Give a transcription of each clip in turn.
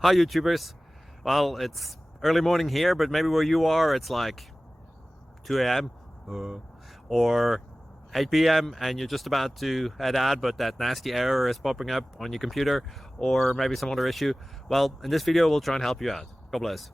Hi YouTubers. Well, it's early morning here, but maybe where you are it's like 2 a.m. or 8 p.m. and you're just about to head out, but that nasty error is popping up on your computer, or maybe some other issue. Well, in this video we'll try and help you out. God bless.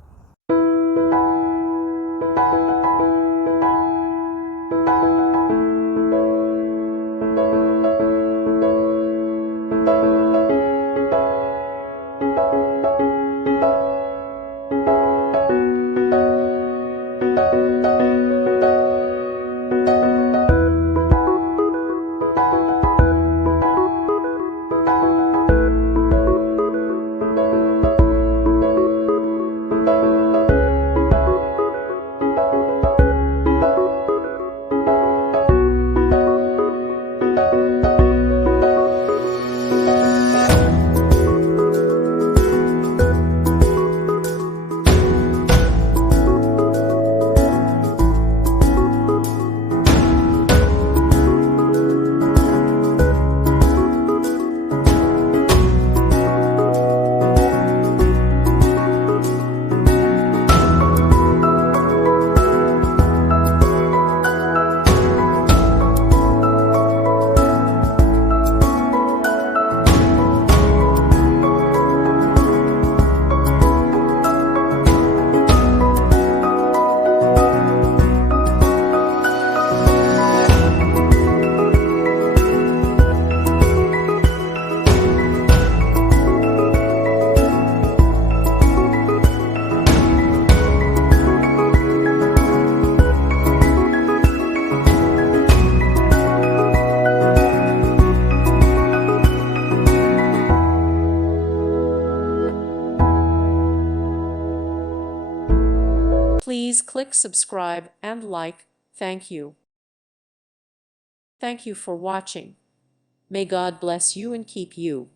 Please click subscribe and like. Thank you. Thank you for watching. May God bless you and keep you.